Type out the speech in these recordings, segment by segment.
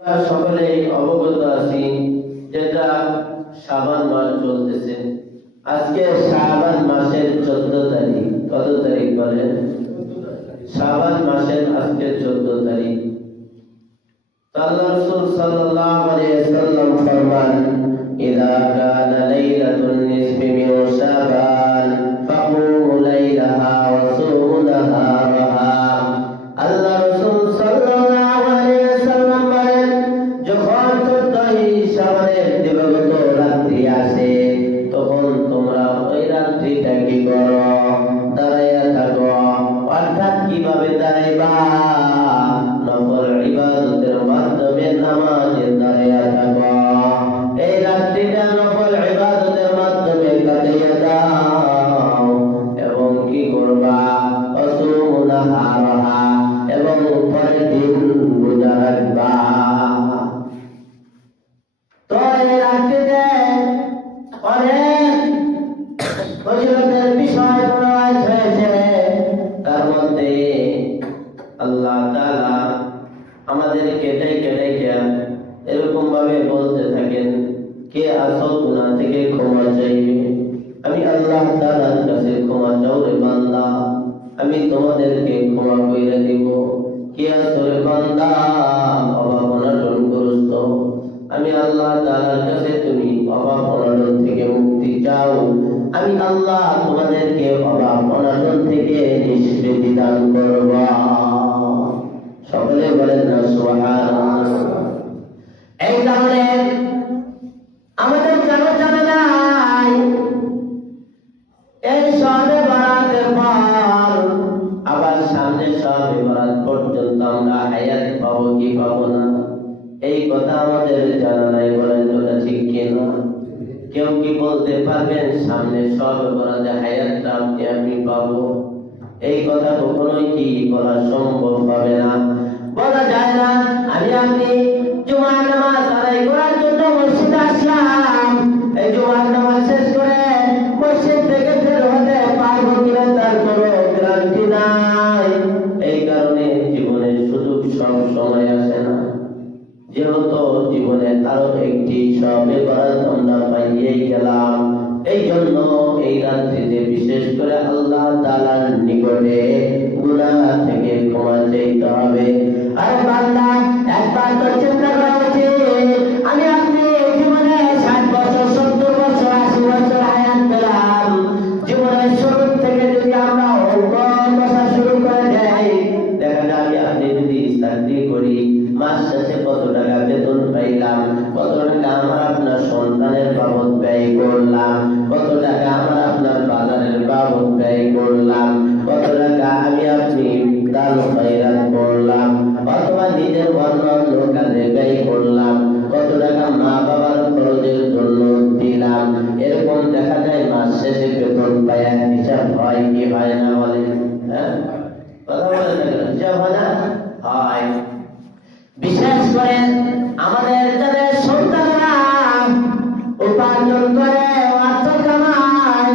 সকলেই অবগত আছি যেটা শাবান মাস চলতেছে। আজকে শাবান মাসের 14 তারিখ। কত তারিখ বলেন? শাবান মাসের আজকে 14 তারিখ। আল্লাহ রাসূল সাল্লাল্লাহু আলাইহি ওয়াসাল্লাম ফরমান, ইযা কানা লাইলাতুন নিসফি মিন শাবান ফাকুমু লাইলাহা ওয়া সুমু নাহারাহা। আল্লাহ রাসূল সাল্লাল্লাহু আলাইহি ওয়াসাল্লাম বলেন, যখন 14 শাবানের দিবাগত রাত্রি আসে তখন তোমরা ওই রাত্রিটা কি করো? দাঁড়াইয়া থাকো। অর্থাৎ কিভাবে দাঁড়াইবা? নফল ইবাদতের মাধ্যমে নামাজে দাঁড়াইয়া থাকো। এই রাত্রিটা নফল ইবাদতের মাধ্যমে কাটাইয়া দাও। এবং কি করবা? অসুমু নাহারাহা, এবং পরের দিন রোজা রাখবা। তো এই রাত্রিতে অনেক ফজিলতের বিষয় প্রকাশ হয়েছে। তার মধ্যে আল্লাহ তাআলা আমাদেরকে ডেকে এরকম ভাবে বলতে থাকেন, কে আসো গুনাহ থেকে ক্ষমা চাইবে? আমি আল্লাহ তাআলার কাছে ক্ষমা চাও রে বান্দা, আমি তোমাদেরকে ক্ষমা কইরা দিব। কে আসো রে বান্দা অভাব অনটনগ্রস্ত, আমি আল্লাহ তাআলার কাছে তুমি অভাব অনটন থেকে মুক্তি চাও, আমি আল্লাহ তোমাদেরকে অভাব অনটন থেকে নিষ্কৃতি দান করব। সকলে বলেন না সুবহানাল্লাহ। এই কারণে আমাদের জানা নাই এই শবে বরাতের পর আবার সামনে শবে বরাত পর্যন্ত আমরা হায়াত পাবো কি পাবো না, এই কথা আমাদের জানা নাই। বলেন তো ঠিক কিনা? কেউ কি বলতে পারবেন সামনে শবে বরাতে হায়াতটা আমি পাবো? এই কথা কখনোই কি বলা সম্ভব হবে না, বলা যায় না। আপনি জুমার নামাজ আদায় করার জন্য মসজিদে আসলাম, এই জুমার নামাজ শেষ করে মসজিদ থেকে বের হতে পারবো কিনা তার কোনো গ্যারান্টি নাই। এই কারণে জীবনে সুযোগ সব সময় আসে না। যেহেতু জীবনে আরো একটি শবে বরাত আমরা পাইয়েই গেলাম, এই জন্য এই রাত্রিতে বিশেষ করে আল্লাহ তাআলার নিকটে গুনাহ থেকে ক্ষমা চাইতে হবে। আরে বান্দা, একবার তো চিন্তা করা উচিত, আমি আপনি জীবনে 60 বছর 70 বছর 80 বছর হায়াত পেলাম। জীবনের শুরু থেকে যদি আমরা অঙ্ক কষা শুরু করে দেই, দেখা যাবে আপনি যদি চাকরি করি মাস শেষে কত টাকা বেতন পাইলাম, কত টাকা আমার আপনার সন্তানের বাবদ ব্যয় করলাম, কত টাকা আমার আপনার বাজারের বাবদ ব্যয় করলাম, কত টাকা আমি আপনি দান খয়রাত করলাম, অথবা নিজের অন্যান্য কাজে ব্যয় করলাম, কত টাকা মা বাবার খরচের জন্য দিলাম। এরকম দেখা যায় মাস শেষে বেতন পায় হিসাব হয় কি হয় না? বলেন হ্যাঁ, কথা বলেন না, হিসাব হয় না? হয়। বিশেষ করে আমাদের যাদের সন্তানরা উপার্জন করে অর্থ কামায়,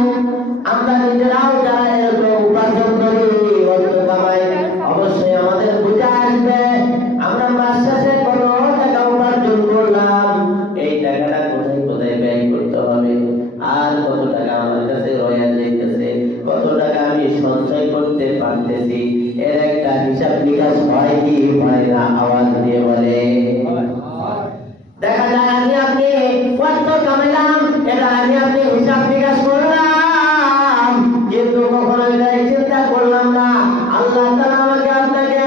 আমরা নিজেরাও যারা এরকম উপার্জন করি অর্থ কামাই, অবশ্যই আমাদের বুঝে আসবে আমরা মাস শেষে কত টাকা উপার্জন করলাম, এই টাকাটা কোথায় কোথায় ব্যয় করতে হবে, আর কত টাকা আমার কাছে রয়ে যাইতেছে, কত টাকা আমি সঞ্চয় করতে পারতেছি। এর একটা হিসাব নিকাশ হয় কি হয় না? আওয়াজ দিয়ে বলে। দেখা যায় আমি আপনি কত কামাইলাম, এটা আমি আপনি হিসাব নিকাশ করলাম, কিন্তু কখনো এটা চিন্তা করলাম না আল্লাহ তাআলা আমাকে আপনাকে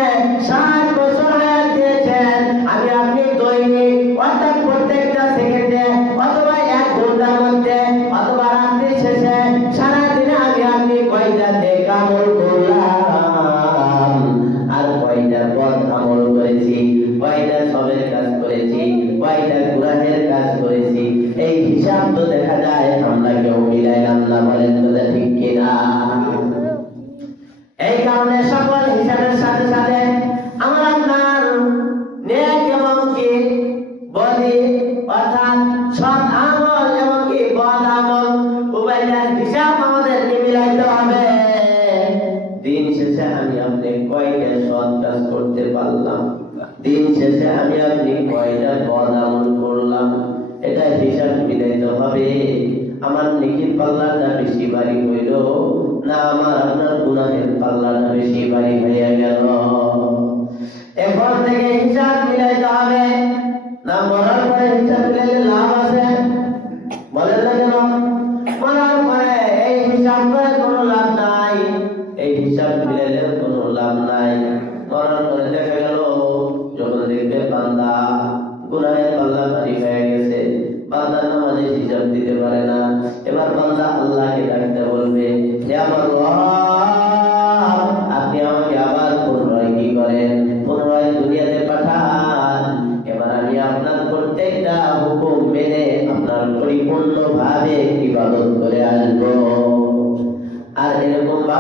60 বছর হায়াত দিয়েছেন। আমি আপনি দৈনিক অর্থাৎ প্রত্যেকটা সেকেন্ডে অথবা 1 ঘন্টার মধ্যে অথবা রাত্রি শেষে সারাদিনে আমি আপনি কয়টা নেক আমল করলাম, আর কয়টা বদ আমল করেছি, কয়টা সবের কাজ করেছি, কয়টা গুনাহের কাজ করেছি, এই হিসাব তো দেখা যায় আমরা কেউ মিলাইলাম না। বলেন তো ঠিক কিনা? এই কারণে সকল হিসাবের সাথে সাথে আমার আপনার নেক এবং কি বদি অর্থাৎ সৎ আমল এবং কি বদ আমল উভয়টার হিসাব আমাদেরকে মিলাইতে হবে। দিন শেষে আমি আপনি কয়টা সৎ কাজ করতে পারলাম, দিন শেষে আমি আপনি কয়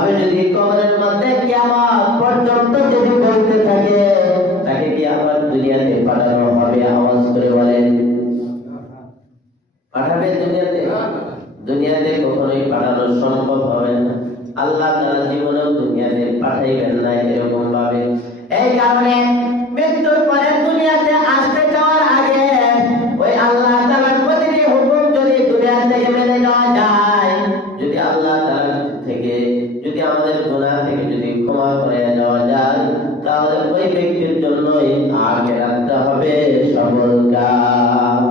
ভাবে যদি কবরের মধ্যে কিয়ামত পর্যন্ত যদি বলতে থাকে, তাকে কি আবার দুনিয়াতে পাঠানো হবে? আওয়াজ করে বলেন, পাঠাবে দুনিয়াতে? দুনিয়াতে কখনোই পাঠানো সম্ভব হবে না। আল্লাহ তাআলা জীবনেও দুনিয়াতে পাঠাইবেন না এরকম ভাবে। এই কারণে মৃত্যুর পরে দুনিয়াতে আসতে যাওয়ার আগে ওই আল্লাহ তাআলার প্রতিটি হুকুম যদি দুনিয়া থেকে মেনে নেওয়া যায়, যদি আল্লাহ তাআলা থেকে যদি আমাদের গুনাহ থেকে যদি ক্ষমা করে দেওয়া যায়, তাহলে ওই ব্যক্তির জন্যই আখিরাতটা হবে সফলকাম।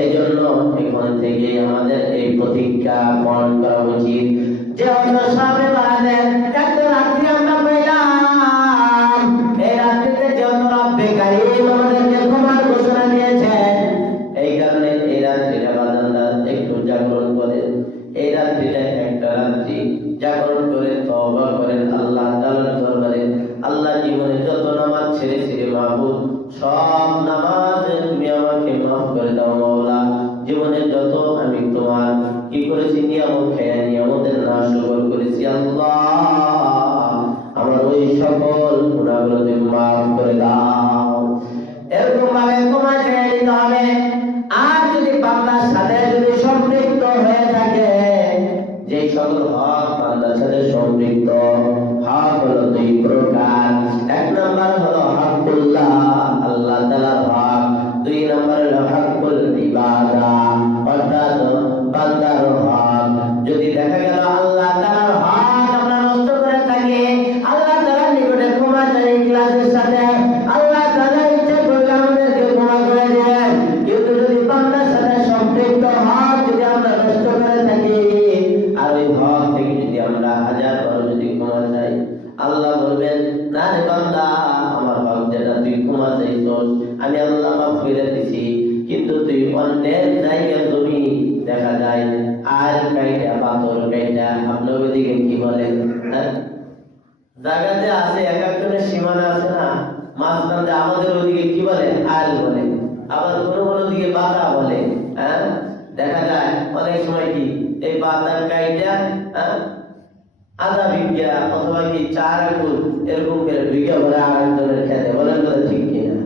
এই জন্য এখন থেকে আমাদের এই প্রতিজ্ঞা পালন করা উচিত যে অন্য সবে বাদের একটা রাত্রি আমরা পেলাম, এই রাত্রিতে যেহেতু রব্বে কারীম আমাদেরকে ক্ষমার ঘোষণা দিয়েছেন, এই কারণে এই রাত্রিটা বান্দারা একটু জাগরণ করেন। এই রাত্রিটা একটা রাত্রি জাগরণ করে তওবা করেন আল্লাহ তাআলার দরবারে। আল্লাহ জীবনে যত নামাজ ছেড়েছি রে মাহবুব, সব নামাজ তুমি আমাকে মাফ করে দাও মাওলা। জীবনে যত আমি তোমার কি করেছি, নিয়ামত খেয়ে নিয়ামতের নাশকর করেছি আল্লাহ, আমার ওই সকল গুনাহগুলো তুমি মাফ করে দাও। এরকম ভাবে ক্ষমা চেয়ে নিতে হবে। আর যদি বান্দার সাথে যদি সম্পৃক্ত হয়ে থাকে, যে সকল হক বান্দার সাথে সম্পৃক্ত, হক হলো দুই প্রকার। এক নম্বর হলো হকুল্লাহ, আল্লাহ তাআলার হক। দুই নম্বর হলো হকুল ইবাদা, অর্থাৎ বান্দার হক। যদি দেখা গেল আল্লাহ তাআলার হক আমরা নষ্ট করে থাকি, আল্লাহ তাআলার নিকটে ক্ষমা চাই ইখলাসের সাথে, আল্লাহ তাআলা ইচ্ছা করলে আমাদেরকে ক্ষমা করে দেন। কিন্তু যদি বান্দার সাথে সম্পৃক্ত হক যদি আমরা নষ্ট করে থাকি, আর ওই হক থেকে যদি আমরা হাজার বার যদি ক্ষমা চাই, আল্লাহ বলবেন না রে বান্দা, আমার হক যেটা তুই ক্ষমা চাইছস আমি আল্লাহ মাফ করে দিছি, কিন্তু তুই অন্যের জায়গা জমি দেখা যায় আর কাইটা পাথর কাইটা, আপনার ওইদিকে কি বলেন, হ্যাঁ জায়গাতে আছে এক একজনের সীমানা আছে না, মাঝখানে আমাদের ওইদিকে কি বলে আল বলে, আবার কোনো কোনো দিকে বাতা বলে। হ্যাঁ দেখা যায় অনেক সময় কি এই বাতার কাইটা আধা বিঘা অথবা কি 4 আঙ্গুল এরকম করে বিঘা ভরে আরেকজনের খেতে, বলেন বলে ঠিক কিনা?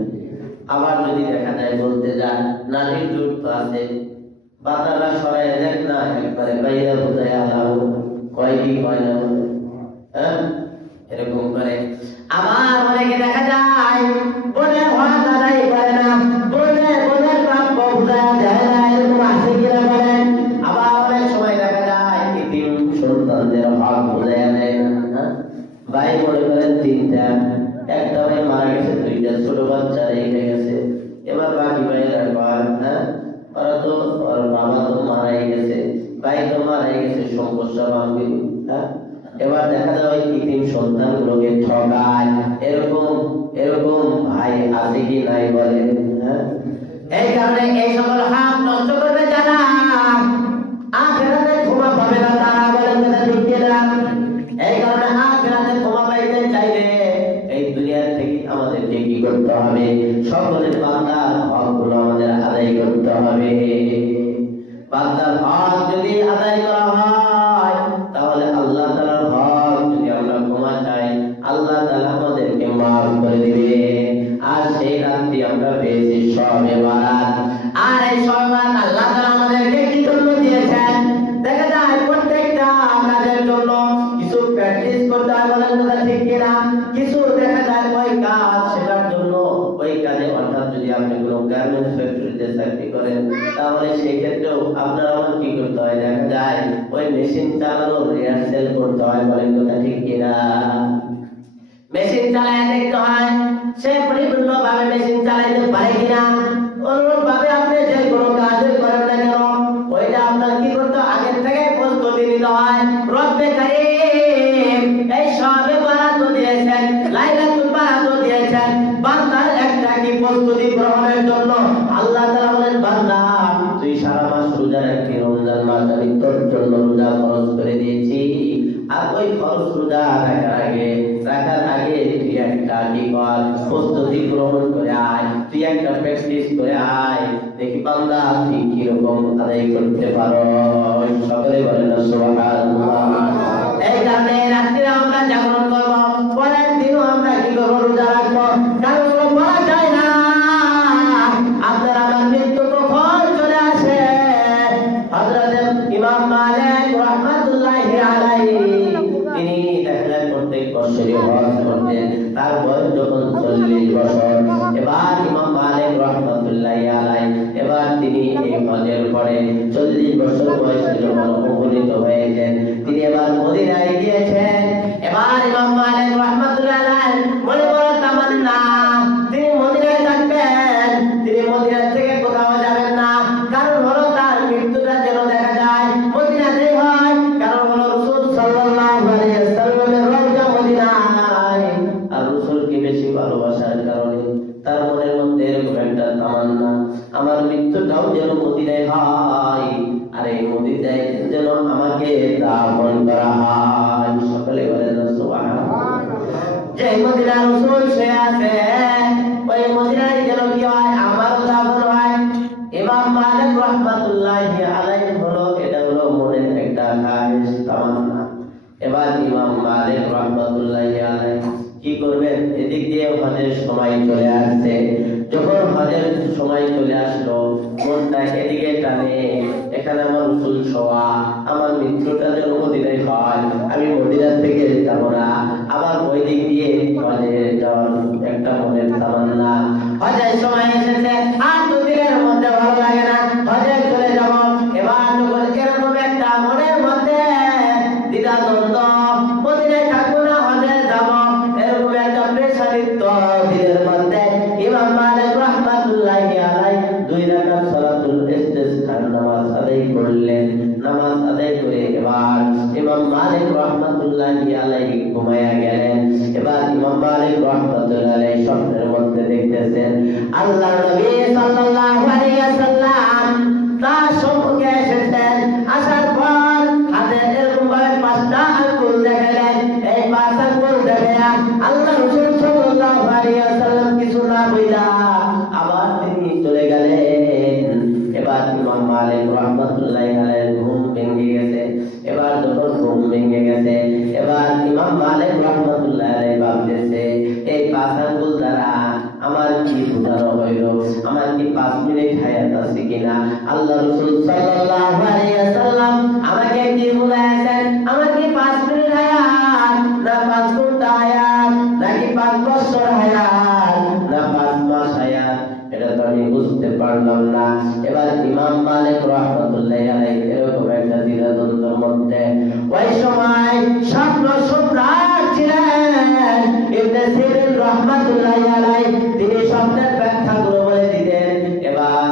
আবার যদি দেখা যায় বলতে যায় নাটির জোর তো আছে, বাতারা সরাই দেখ না একবারে বাইরে বোঝায় আলাও কয় কি কয় না, হ্যাঁ এরকম করে। আবার অনেকে দেখা যায় বোনের হক আদায় করে না, বোনের প্রাপ্য বুঝায় দেয় না, এরকম আছে কিনা বলেন? আবার অনেক সময় দেখা যায় এতিম সন্তানদের হক বুঝায় দেয় না। ভাই মনে করেন 3টা, একটা ভাই মারা গেছে, 2টা ছোট বাচ্চা রেখে গেছে, এবার বাকি ভাইয়েরা কয় হ্যাঁ ওরা তো ওর বাবা তো মারাই গেছে, ভাই তো মারাই গেছে, সমস্যা ভাঙবে। হ্যাঁ এবার দেখা যায় ওই ইতিম সন্তানগুলোকে ঠকায়, এরকম ভাই আছে কি নাই বলেন? হ্যাঁ এই কারণে এই সকল হক নষ্ট করবে যারা, আখিরাতে ক্ষমা পাবে না তারা, বলেন কথা ঠিক কিনা? এই কারণে আখিরাতে ক্ষমা পাইতে চাইলে এই দুনিয়া থেকে আমাদেরকে কি করতে হবে? সকলের বান্দার হকগুলো আমাদের আদায় করতে হবে। বান্দার হক যদি আদায় করা হয়, তাহলে আল্লাহ তাআলার হক যদি আমরা ক্ষমা চাই, আল্লাহ তাআলা আমাদেরকে মাফ করে দিবে। আর সেই রাত্রি আমরা পেয়েছি শবে বারাত। আর এই শবে বারাত আল্লাহ তাআলা আমাদেরকে কি জন্য দিয়েছেন? দেখা যায় প্রত্যেকটা কাজের জন্য কিছু প্র্যাকটিস করতে হয়, বলেন কথা ঠিক কিনা? কিছু দেখা যায় ওই কাজ সেটার জন্য ওই কাজে, অর্থাৎ যদি আপনি কোনো গার্মেন্টস ফ্যাক্টরিতে চাকরি করেন, তাহলে সেই ক্ষেত্রেও আপনার আমার কি করতে হয়? দেখা যায় ওই মেশিন চালানোর রিহার্সেল করতে হয়, বলেন কথা ঠিক কিনা? মেশিন চালায় দেখতে হয় সে পরিপূর্ণভাবে মেশিন চালাইতে পারে কিনা। অনুরূপ ভাবে আপনি যে কোনো কাজ করেন না কেন, ওইটা আপনার কি করতে হয়? আগের থেকে প্রস্তুতি নিতে হয়। রব্বে কারীম এই শবে বারাত দিয়েছেন, লাইলাতুল বারাত দিয়েছেন বান্দার একটা কি প্রস্তুতি গ্রহণের জন্য। আল্লাহ তাআলা বলেন বান্দা তুই সারা মাস রোজা রাখবি, রমজান মাস আমি তোর জন্য রোজা ফরজ করে দিয়েছি, আর ওই ফরজ রোজা রাখার আগে তুই একটা কি কর? প্রস্তুতি গ্রহণ করে আয়, তুই একটা প্র্যাকটিস করে আয়, দেখি বান্দা তুই কিরকম আদায় করতে পারো। সকলে বলেন সুবহানাল্লাহ। এই কারণে রাত্রে আমরা জাগরণ করবো, পরের দিনও আমরা কি করবো, রোজা রাখবো। কারণ বলা যায় না আপনার আমার মৃত্যু কখন চলে আসে। হযরত ইমাম মালিক রাহমাতুল্লাহি আলাইহি তিনি দেখা যায় প্রত্যেক বছরই হজ করতেন। তার বয়স যখন 40 বছর, এবার ইমাম মালিক রাহমাতুল্লাহি আলাইহি এবার তিনি এই হজের পরে 40 বছর বয়সে যখন উপনীত হয়েছেন, তিনি এবার মদিনায় গিয়েছেন। এবার ইমাম মালিক রাহমাতুল্লাহি আলাইহি মনে বড় তামান্না, তিনি মদিনায় থাকবেন, তিনি মদিনা থেকে কোথাও যাবেন না। কারণ হলো তার মৃত্যুটা যেন দেখা যায় মদিনাতেই হয়। কারণ হলো রাসূল সাল্লাল্লাহু আলাইহি ওয়াসাল্লামের রওজা মদিনায়। আর রাসূলকে বেশি ভালোবাসার কারণে তার মনের মধ্যে এরকম একটা তামান্না, আমার মৃত্যুটাও যেন মদিনায় হয়, আর এই মদিনায় যেন আমাকে দাফন করা হয়। সকলে বলেন সুবহানাল্লাহ। যে মদিনার রাসূল সে আছে, ওই মদিনায় যেন কি হয়, আমারও দাফন হয়। ইমাম মালিক রাহমাতুল্লাহি আলাইহি হলো, এটা হলো মনের একটা খায়েশ তামান্না। এবার ইমাম মালিক রাহমাতুল্লাহি আলাইহি কি করবেন, এদিক দিয়ে হজের সময় চলে আসছে। যখন হজের সময় চলে আসলো, মনটা এদিকে টানে, এখানে আমার রাসূল শোয়া, আমার মৃত্যুটা যেন মদিনায় হয়, আমি মদিনা থেকে যাব না। আবার ওই দিক দিয়ে হজে যাওয়ার একটা মনের তামান্না। হজের সময় এসেছে, আর দুদিনের মধ্যে ভালো লাগে না, হজে চলে যাব। এবার যখন এরকম একটা মনের মধ্যে দ্বিধাদ্বন্দ্ব, মদিনায় থাকবো না হজে যাব, এরকম একটা প্রেসারিত দিলের মধ্যে ইমাম মালিক রাহমাতুল্লাহি আলাইহি 2 রাকাত সালাতুল ইস্তিসকার নামাজ আদায় করলেন। নামাজ আদায় করে এবার ইমাম মালিক রাহমাতুল্লাহি আলাইহি ঘুমায়া গেলেন। এবার ইমাম মালিক রাহমাতুল্লাহি আলাইহি স্বপ্নের মধ্যে দেখতেছেন আল্লাহর নবী সাল্লাল্লাহু আলাইহি ওয়াসাল্লাম তার সম্মুখে এসেছেন। আসার পর হাতে এরকম ভাবে 5টা আঙ্গুল দেখালেন। এই 5 আঙ্গুল দেখা আল্লাহ রাসূল সাল্লাল্লাহু আলাইহি ওয়াসাল্লাম কিছু না বইলা আবার তিনি চলে গেলেন। এবার ইমাম মালিক রাহমাতুল্লাহি আলাইহি ঘুম ভেঙে গেছে। এবার যখন ঘুম ভেঙে গেছে, এবার ইমাম মালিক রাহমাতুল্লাহি আলাইহি ভাবতেছে এই 5 আঙ্গুল দ্বারা আমার কি বোঝানো হইল, আমার কি 5 মিনিট হায়াত আছে কিনা। আল্লাহ রাসূল সাল্লাল্লাহু আলাইহি ওয়াসাল্লাম আমাকে কি বলেছেন, আমার কি 5 মিনিট হায়াত, না 5 ঘন্টা হায়াত, নাকি 5 বছর হায়াত, না 5 মাস হায়াত, এটা তো আমি বুঝতে পারলাম না। এবার ইমাম মালিক রাহমাতুল্লাহি আলাইহি এরকম একটা দ্বিধাদ্বন্দ্বের মধ্যে, ওই সময় স্বপ্ন সম্রাট ছিলেন ইবনে সিরিন রাহমাতুল্লাহি আলাইহি, তিনি স্বপ্নের ব্যাখ্যাগুলো বলে দিতেন। এবার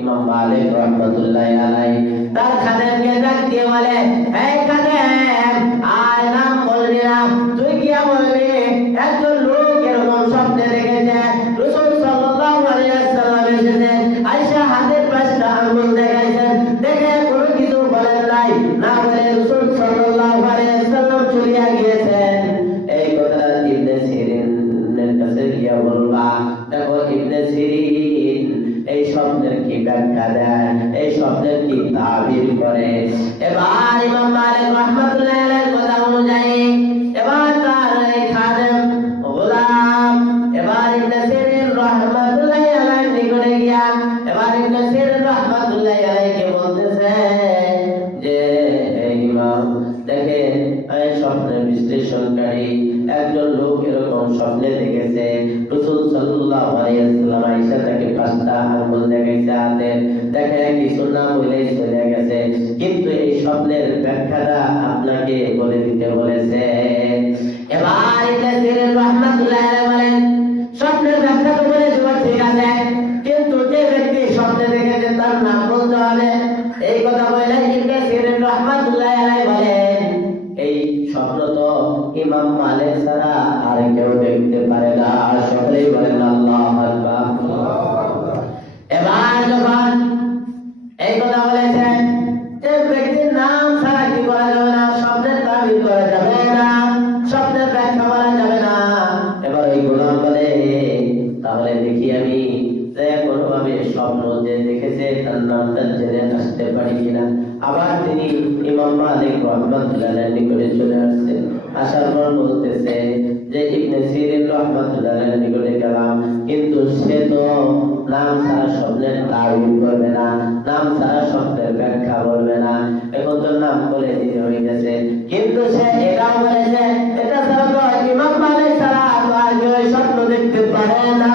ইমাম মালিক রাহমাতুল্লাহি আলাইহি তার খাদেমকে ডাক দিয়ে বলে, এই খাদেম, আয় নাম বলবি না, তুই কি বলবি? একজন লোক এরকম স্বপ্নে দেখেছে রাসূল সাল্লাল্লাহু আলাইহি ওয়াসাল্লাম এসেছেন, আয়েশা হাতের 5টা আঙ্গুল দেখাইছেন, দেখে কোনো কিছু বলেন নাই, না বলে রাসূল সাল্লাল্লাহু আলাইহি ওয়াসাল্লাম চলিয়া গিয়েছেন। এই কথা ইবনে সিরিনের কাছে গিয়া বলবা। দেখো ইবনে সিরিন এই স্বপ্নের কি ব্যাখ্যা দেয়, এই স্বপ্নের কি তাবির করে। এবার ইমাম মালিক রাহমাতুল্লাহি আলাইহির কথা অনুযায়ী এবার তার এই খাদেম গোলাম এবার ইবনে সিরিন রাহমাতুল্লাহি আলাইহির নিকটে গিয়া এবার ইবনে সিরিন রাহমাতুল্লাহি আলাইহিকে বলতেছে যে এই ইমাম দেখেন, এই স্বপ্নের বিশ্লেষণকারী একজন লোক এরকম স্বপ্নে দেখেছে রাসূল সাল্লাল্লাহু আলাইহি ওয়াসাল্লাম আয়েশা তাকে 5টা আঙ্গুল দেখাইছে হাতে, দেখে কিছু না বলে চলে গেছে, কিন্তু এই স্বপ্নের ব্যাখ্যাটা আপনাকে বলে দিতে বলেছে। এবার ইবনে সিরিন রাহমাতুল্লাহি আলাইহি বলেন, স্বপ্নের ব্যাখ্যা তো বলে দেব, ঠিক আছে, কিন্তু যে ব্যক্তি স্বপ্নে দেখেছে তার নাম বলতে হবে। এই কথা বলে ইবনে সিরিন রাহমাতুল্লাহি আলাইহি বলেন, এই স্বপ্ন তো ইমাম মালিক ছাড়া আর কেউ দেখতে পারে না। সকলেই বলেন আল্লাহু আকবার। এবার যখন এই কথা বলেছেন, যে ব্যক্তির নাম ছাড়া কি করা যাবে না, স্বপ্নের তাবির করা যাবে না, স্বপ্নের ব্যাখ্যা বলা যাবে না। এবার ওই গোলাম বলে, তাহলে দেখি আমি যে কোনোভাবে স্বপ্ন যে দেখেছে তার নামটা জেনে আসতে পারি কিনা। আবার তিনি ইমাম ইমাম মালিক রাহমাতুল্লাহ আলাইহির নিকটে চলে আসছে। আসার পর বলতেছে যে ইবনে সিরিন রাহমাতুল্লাহ আলাইহির নিকটে গেলাম, কিন্তু সে তো নাম ছাড়া স্বপ্নের তাবির করবে না, নাম ছাড়া স্বপ্নের ব্যাখ্যা করবে না। এখন তো নাম বলে দিতে হয়ে গেছে, কিন্তু সে এটাও বলেছে এটা ছাড়া তো ইমাম মালিক ছাড়া আর কেউ স্বপ্ন দেখতে পারে না।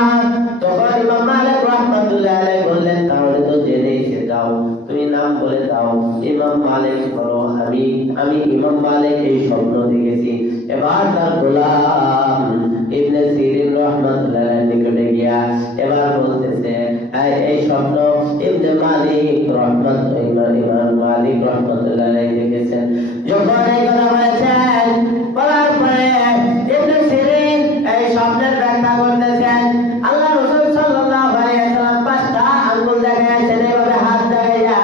তখন ইমাম মালিক রাহমাতুল্লাহ আলাইহি বললেন, তাহলে তো জেনেইছে, যাও তুমি নাম বলে দাও। ইমাম মালিক বলো, আমি ইমাম মালিক এই স্বপ্ন দেখেছি। এবার তার গোলাম ইবনে সিরিন রাহমাতুল্লাহ আলাইহির নিকটে গিয়া এবার বলতেছে এই স্বপ্ন ইবনে মালিক ইমাম মালিক রাহমাতুল্লাহ আলাইহি দেখেছেন। যখন এই কথা বলেছেন, বলার পরে ইবনে সিরিন এই স্বপ্নের ব্যাখ্যা করতেছেন। আল্লাহ রাসূল সাল্লাল্লাহু আলাইহি ওয়াসাল্লাম পাঁচটা আঙ্গুল দেখাইছেন, এভাবে হাত দেখাইয়া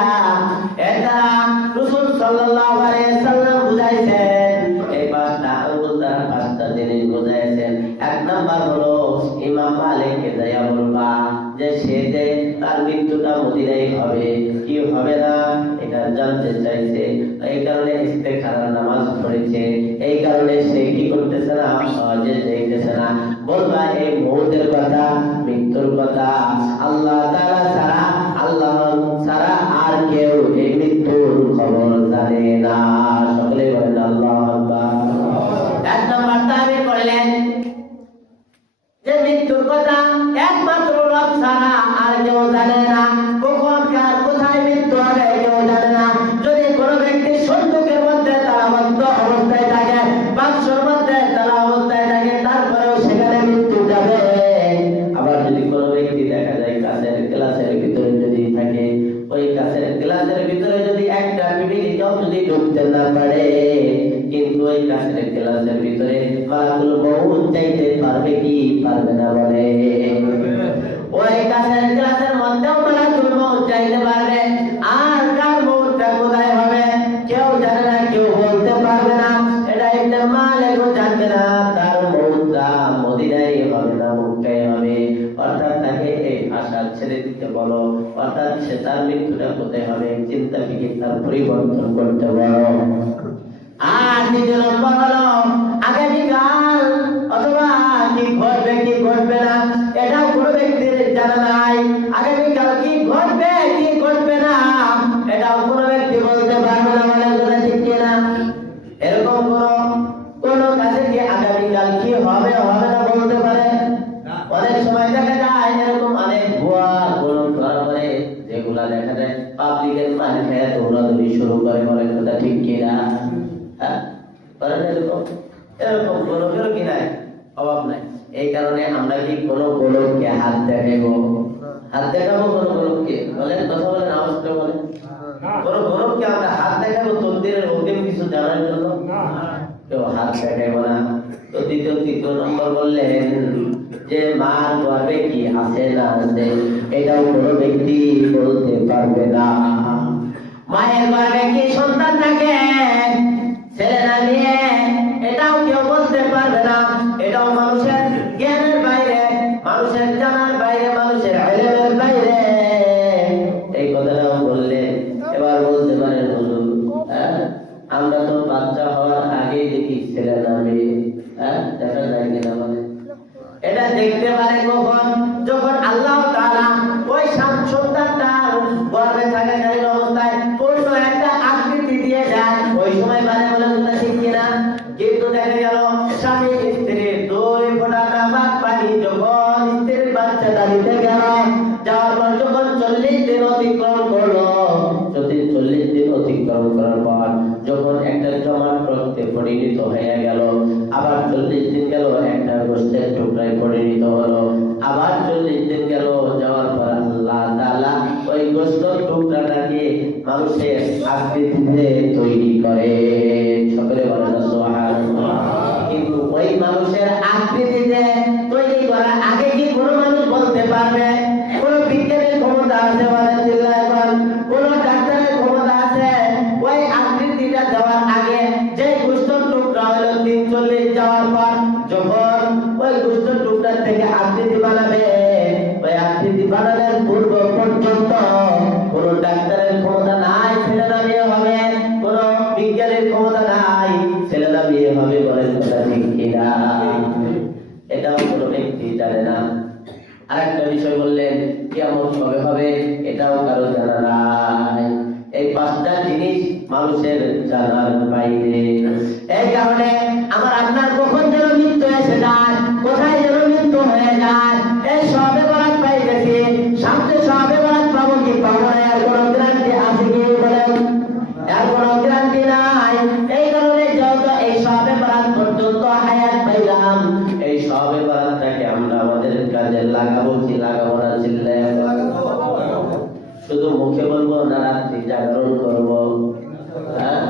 এটা রাসূল সাল্লাল্লাহু আলাইহি ওয়াসাল্লাম বুঝাইছেন। এই পাঁচটা আঙ্গুল দ্বারা পাঁচটা জিনিস বুঝাইছেন। এক নাম্বার হলো ইমাম মালিককে যাইয়া বলবা যে সে যে তার মৃত্যুটা মদিনায় হবে কি হবে না এটা জানতে চাইছে, এই কারণে ইস্তেখারার নামাজ পড়েছে, এই কারণে সে কি করতেছে না, সহজে দেখতেছে না। বলবা এই মৌতের কথা, মৃত্যুর কথা আল্লাহ তাআলা ছাড়া, আল্লাহ ছাড়া আর কেউ এই মৃত্যুর খবর জানে না। সকলে বলেন আল্লাহু আকবার। এক নাম্বার তাবির করলেন যে মৃত্যুর কথা একমাত্র রব ছাড়া আর কেউ জানে না। কখন কার কোথায় মৃত্যু হবে কেউ জানে না। যদি কোনো ব্যক্তি সন্তুকের মধ্যে তালাবদ্ধ অবস্থায় থাকে, বাক্সর মধ্যে তালা অবস্থায় থাকে, তারপরেও সেখানে মৃত্যু যাবে। আবার যদি কোনো ব্যক্তি দেখা যায় কাঁচের গ্লাসের ভিতরে যদি থাকে, ওই কাঁচের গ্লাসের ভিতরে যদি একটা পিপিলিকাও যদি ঢুকতে না পারে, কিন্তু ওই কাঁচের গ্লাসের ভিতরে মালাকুল মউত চাইতে পারবে কি পারবে না বলে? ওই কাঁচের গ্লাসের মধ্যেও মালাকুল মউত চাইতে পারবে। আর কার মউতটা কোথায় হবে কেউ জানে না, কেউ বলতে পারবে না। এটা ইবনে মালিক জানবে না তার মউতটা মদিনায় হবে না মক্কায় হবে। অর্থাৎ তাকে এই আশা ছেড়ে দিতে বলো, অর্থাৎ সে তার মৃত্যুটা কোথায় হবে চিন্তা ফিকির তার পরিবর্তন করতে বলো। আর দ্বিতীয় নম্বর হলো আগামীকাল অথবা কি ঘটবে কি ঘটবে না এটাও কোনো ব্যক্তির জানা নাই। আগামীকাল কি ঘটবে কি ঘটবে না এটাও কোনো ব্যক্তি বলতে পারবে না। মানে কথা ঠিক কিনা? এরকম কোনো কাছে কি আগামীকাল কি হবে হবে না বলতে পারে? অনেক সময় দেখা যায় এরকম অনেক ভুয়া গরম ধরা পড়ে, যেগুলা দেখা যায় পাবলিকের মার খেয়ে দৌড়াদৌড়ি শুরু করে। বলে কথা ঠিক কিনা? এরকম গোলকেরও কি নাই, অভাব নাই। এই কারণে আমরা কি কোনো গোলককে হাত দেখাবো? হাত দেখাবো কোনো গোলককে? বলেন, কথা বলেন, আওয়াজ করে বলেন। কোনো গোলককে আমরা হাত দেখাবো তকদীরের অগ্রিম কিছু জানার জন্য? কেউ হাত দেখাবো না। তো তৃতীয় নম্বর বললেন যে মার গর্ভে কি আছে না আছে এটাও কোনো ব্যক্তি বলতে পারবে না। মায়ের গর্ভে কি সন্তান থাকে ছেলে না মেয়ে এটাও কেউ বলতে পারবে না। এটাও মানুষের জ্ঞানের বাইরে, মানুষের জানার বাইরে, মানুষের ইলমের বাইরে। এই কথাটাও বললেন। এবার বলতে পারেন হুজুর, আমরা তো বাচ্চা হওয়ার আগে দেখি ছেলে না মেয়ে, দেখা যায় কিনা? বলে এটা দেখতে পারে কখন? যখন আল্লাহ তাআলা ওই সন্তানটার গর্ভে থাকাকালীন অবস্থায় পূর্ণ একটা আকৃতি দিয়ে যায়, ওই সময় পারে। বলে কথা ঠিক কিনা? কিন্তু দেখা গেল স্বামী স্ত্রীর দুই ফোঁটা নাপাক পানি যখন স্ত্রীর বাচ্চাটা দিতে গেল, যাওয়ার পর যখন 40 দিন অতিক্রম করলো, 40 দিন অতিক্রম করার পর যখন একটা জমাট রক্তে পরিণত হয়ে গেল, আবার 40 দিন গেল একটা গোশতের টুকরায় পরিণত হলো, আবার 40 দিন গেল, যাওয়ার পর আল্লাহ তাআলা ওই গোশতের টুকরাটাকে বিষয় বললেন, কিয়ামত কবে হবে এটাও কারো জানা নাই। এই 5টা জিনিস মানুষের জানার বাইরে। এই কারণে আমার আপনার কখন যেন মৃত্যু এসে যায়, কোথায় যেন মৃত্যু হয়ে যায়, এই সবে বরাত পাই গেছি, সামনে সবে বরাত পাবো কি পাবো না, এর কোনো গ্যারান্টি আছে কি বলেন? এর কোনো গ্যারান্টি নাই। এই কারণে যত এই সবে বরাত পর্যন্ত হায়াত পাইলাম, এই সবে বরাতটাকে আমরা আমাদের কাজে লাগাবো কি লাগাবো না? চিল্লায় শুধু মুখে বলবো না রাত্রি জাগরণ করবো? হ্যাঁ,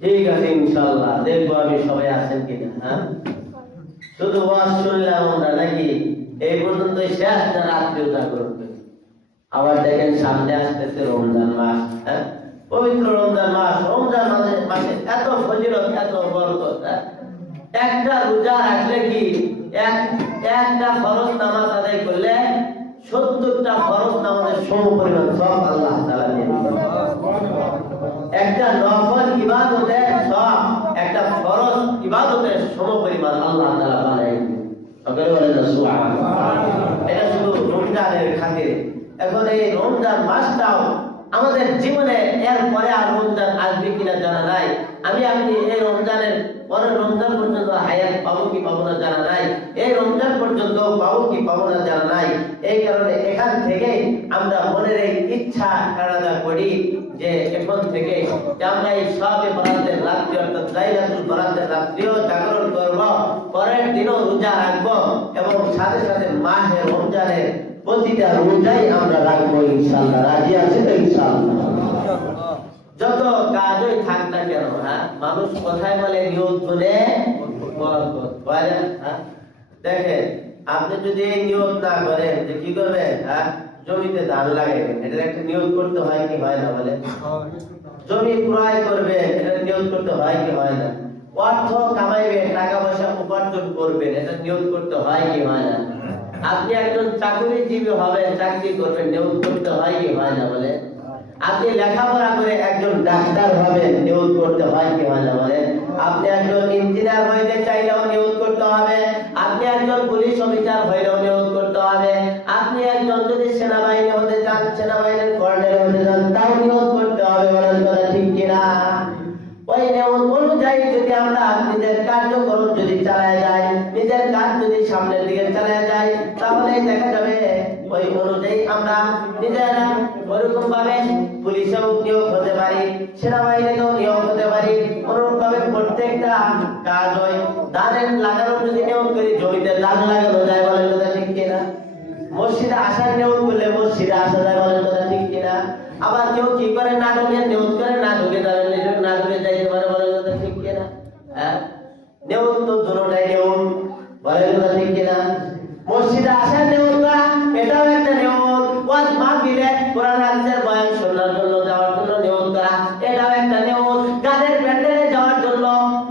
ঠিক আছে, ইনশাআল্লাহ দেখবো আমি সবাই আছেন কিনা। হ্যাঁ, শুধু ওয়াজ শুনলাম আমরা নাকি এই পর্যন্ত শেষ, না রাত্রিও জাগরণ করি? আবার দেখেন সামনে আসতেছে রমজান মাস। হ্যাঁ, পবিত্র রমজান মাস। রমজান মাসে এত ফজিলত, এত বরকত। একটা রোজা রাখলে কি একটা ফরজ নামাজ আদায় করলে 70টা ফরজ নামাজের সমপরিমাণ সব আল্লাহ তাআলা দিয়ে দিবেন। একটা নফল ইবাদতের সব একটা ফরজ ইবাদতের সমপরিমাণ আল্লাহ তাআলা বানায় দিবেন। সকলে বলেন সুবহানাল্লাহ। এটা শুধু রমজানের খাতিরে। এখন এই রমজান মাসটাও আমাদের জীবনে, এর পরে আর রমজান আসবে কিনা জানা নাই। আমি আপনি এই রমজানের পরের রমজান পর্যন্ত হায়াত পাবো কি পাবো না জানা নাই। এই রমজান পর্যন্ত পাবো কি পাবো না জানা নাই। এই কারণে এখান থেকে আমরা মনের এই ইচ্ছা কারাদা করি যে এখন থেকে আমরা এই সবে বরাতের রাত্রি অর্থাৎ লাইলাতুল বরাতের রাত্রিও জাগরণ করব, পরের দিনও রোজা রাখবো এবং সাথে সাথে মাহে রমজানের প্রতিটা রোজাই আমরা রাখবো ইনশাআল্লাহ। রাজি আছে তো ইনশাআল্লাহ? যত কাজই থাক না কেন, হ্যাঁ, মানুষ কথায় বলে নিয়ত করে বরকত হয়। হ্যাঁ, দেখেন আপনি যদি এই নিয়ত না করেন যে কি করবেন, হ্যাঁ, জমিতে ধান লাগাবেন, এটার একটা নিয়ত করতে হয় কি হয় না? বলে জমি ক্রয় করবেন, এটা নিয়ত করতে হয় কি হয় না? অর্থ কামাইবেন, টাকা পয়সা উপার্জন করবেন, এটা নিয়ত করতে হয় কি হয় না? আপনি একজন চাকরিজীবী হবেন, চাকরি করবেন, নিয়ত করতে হয় কি হয় না? বলে আপনি লেখাপড়া করে একজন ডাক্তার হবেন, নিয়ত করতে হয় কি হয় না? বলে আপনি একজন ইঞ্জিনিয়ার হইতে চাইলেও নিয়ত করতে হবে, আপনি একজন পুলিশ অফিসার হইলেও নিয়ত করতে হবে, আপনি একজন যদি সেনাবাহিনী হতে চান, সেনাবাহিনীর কর্নেল হতে চান, তাও নিয়ত করতে হবে। বলেন কথা ঠিক কিনা? ওই নিয়ত অনুযায়ী যদি আমরা নিজের কার্যক্রম যদি চালায় যাই, নিজের কাজ যদি সামনের দিকে চালায় যাই, তাহলে দেখা যাবে ওই অনুযায়ী আমরা নিজেরা ওরকম ভাবে পুলিশেও নিয়োগ হতে পারি, সেনাবাহিনীতেও নিয়োগ হতে পারি। ওরকম ভাবে প্রত্যেকটা কাজ হয়। ধানের লাগানো যদি নিয়োগ করি, জমিতে ধান লাগানো যায়। বলেন কথা ঠিক কিনা? মসজিদে আসার নিয়োগ করলে মসজিদে আসা যায়। বলেন কথা ঠিক কিনা? আবার কেউ কি করে, নাটকের নিয়োগ করে, নাটকে নাটকে যাইতে পারে। বলেন কথা ঠিক কিনা? হ্যাঁ, নিয়োগ তো দুটোটাই নিয়োগ। বলেন কথা ঠিক কিনা? মসজিদে আসার নিয়োগ করা এটাও একটা নিয়োগ। ওয়াজ মাহফিলে কোরআন হাদিসের বয়ান শোনার জন্য যাওয়ার জন্য নিয়োগ করা এটাও একটা নিয়োগ। গানের প্যান্ডেলে যাওয়ার জন্য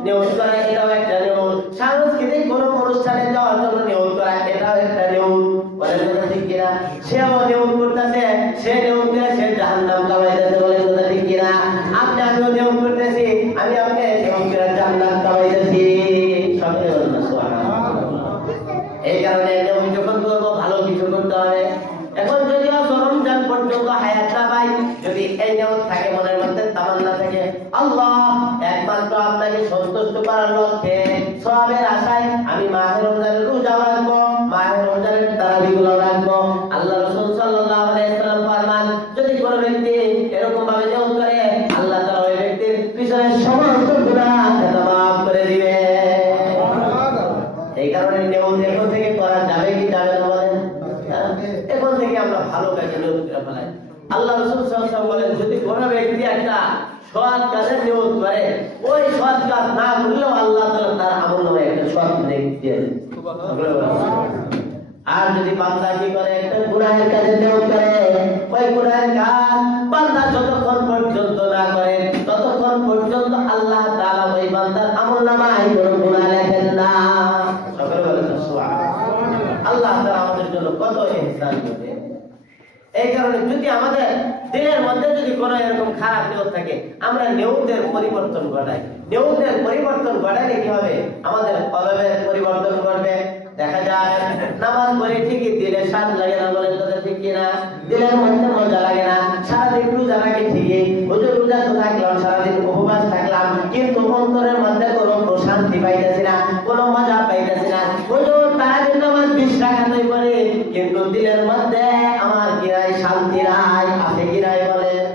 নিয়োগ করা এটাও একটা নিয়োগ। সাংস্কৃতিক কোনো অনুষ্ঠানে যাওয়ার জন্য নিয়োগ করা এটাও একটা নিয়োগ। বলেন কথা ঠিক কিনা? সেও নিয়োগ করতেছে, সে নিয়োগ করে সে জাহান্নাম কামাইতেছে। বলেন কথা ঠিক কিনা? আপনি আমিও নিয়োগ করতেছি, আমি আপনি নিয়োগ করে জান্নাত কামাইতেছি। সকলে বলেন সুবহানাল্লাহ। এই কারণে নিয়োগ যখন করবো ভালো কিছু করতে হবে। এখন যদিও রমজান পর্যন্ত হায়াত না পাই, যদি এই নিয়ত থাকে, মনের মধ্যে তামান্না থাকে, আল্লাহ একমাত্র আপনাকে সন্তুষ্ট করার লক্ষ্যে সওয়াবের আশায় আমি মাহে রমজানের রোজা রাখবো, মাহে রমজানের তারাবিগুলো রাখবো। আল্লাহ রাসূল সাল্লাল্লাহু আলাইহি ওয়াসাল্লাম ফরমান, যদি কোনো ব্যক্তি এরকম ভাবে নিয়ত করে, আল্লাহ তাআলা ওই ব্যক্তির পিছনের সমস্ত গুনাহ মাফ করে দিবে। এই কারণে নিয়ত এখন থেকে করা যাবে কি যাবে না? বলেন এখন থেকে আমরা ভালো কাজে নিয়ত করে ফেলাই। আল্লাহ রাসূল সাল্লাল্লাহু আলাইহি ওয়াসাল্লাম বলেন, যদি কোনো ব্যক্তি একটা সৎ কাজের নিয়ত করে, ওই সৎ কাজ না করলেও আল্লাহ তাআলা তার আমলনামায় একটা সৎ নেকি দিয়ে দেন। আর যদি বান্দা কি করে, একটা গুনাহের কাজে নিয়ত করে, ওই গুনাহের কাজ বান্দা যতক্ষণ পর্যন্ত না করে, ততক্ষণ পর্যন্ত আল্লাহ তাআলা ওই বান্দার আমলনামায় কোনো গুনাহ লেখেন না। সকলে বলেন সুবহানাল্লাহ। আল্লাহ তাআলা আমাদের জন্য কত ইহসান করে। এই কারণে যদি আমাদের দিলের মধ্যে যদি কোনো এরকম খারাপ নিয়ত থাকে, আমরা নিয়তের পরিবর্তন ঘটাই। নিয়তের পরিবর্তন ঘটাইলে কি হবে? আমাদের কলবের পরিবর্তন ঘটবে। দেখা যায় নামাজ পড়ে ঠিকই দিলে স্বাদ লাগে না, বলেন কথা ঠিক কিনা? দিলের মধ্যে মজা লাগে না। সারাদিন রোজা রাখি ঠিকই, হুজুর রোজা তো থাকলাম, সারাদিন উপবাস থাকলাম, কিন্তু অন্তরের মধ্যে কোনো প্রশান্তি পাইতেছি না, কোনো মজা পাইতেছি না। হুজুর তারাবির নামাজ 20 রাকাতই পড়ে, কিন্তু দিলের মধ্যে আমার কি নাই? শান্তি নাই। আছে কি নাই বলেন?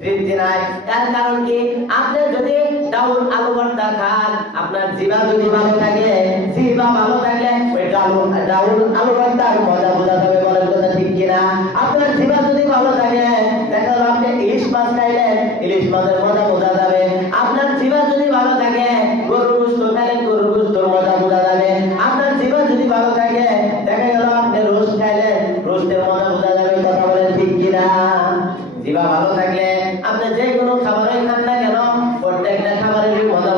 তৃপ্তি নাই। তার কারণ কি? আপনি যদি ডাউল আলু ভর্তা খান, আপনার জিহ্বা যদি ভালো থাকে, জিহ্বা ভালো থাকলে ওই ডাউল আলু ভর্তার মজা বোঝা যাবে, বলেন কথা ঠিক কিনা? আপনার জিহ্বা যদি ভালো থাকে, দেখা গেল আপনি ইলিশ মাছ খাইলেন, ইলিশ মাছের মজা বোঝা যাবে। আপনার জিহ্বা যদি ভালো থাকে, গরুর গোশত খাইলেন, গরুর গোশতের মজা বোঝা যাবে। আপনার জিহ্বা যদি ভালো থাকে, দেখা গেল আপনি রোস্ট খাইলেন, রোস্টের মজা বোঝা যাবে। কথা বলেন ঠিক কিনা? জিহ্বা ভালো থাকলে আপনি যে কোনো খাবারই খান না কেন, প্রত্যেকটা খাবারেরই মজা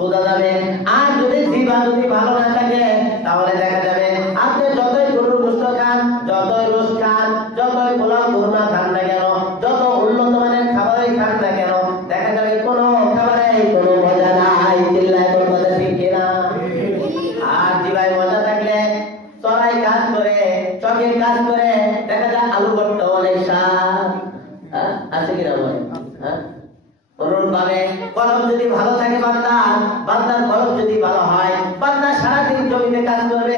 বোঝা যাবে। আর যদি জিহ্বা যদি ভালো না থাকে, তাহলে দেখা যাবে আপনি যতই গরুর গোশত খান, যতই রোস্ট খান, যতই পোলাও কোরমা খান না কেন, যত উন্নত মানের খাবারই খান না কেন, দেখা যাবে কোনো খাবারেই কোনো মজা নাই। চিল্লায় কোন কথা ঠিক কিনা? আর জিহ্বায় মজা থাকলে চড়াই কাজ করে, চকে কাজ করে, দেখা যায় আলু ভর্তা অনেক স্বাদ। আছে কিনা বলেন? অনুরোধ ভাবে কলম যদি ভালো থাকে, বান্দার কলম যদি ভালো হয়, বান্দা সারাদিন জমিতে কাজ করবে।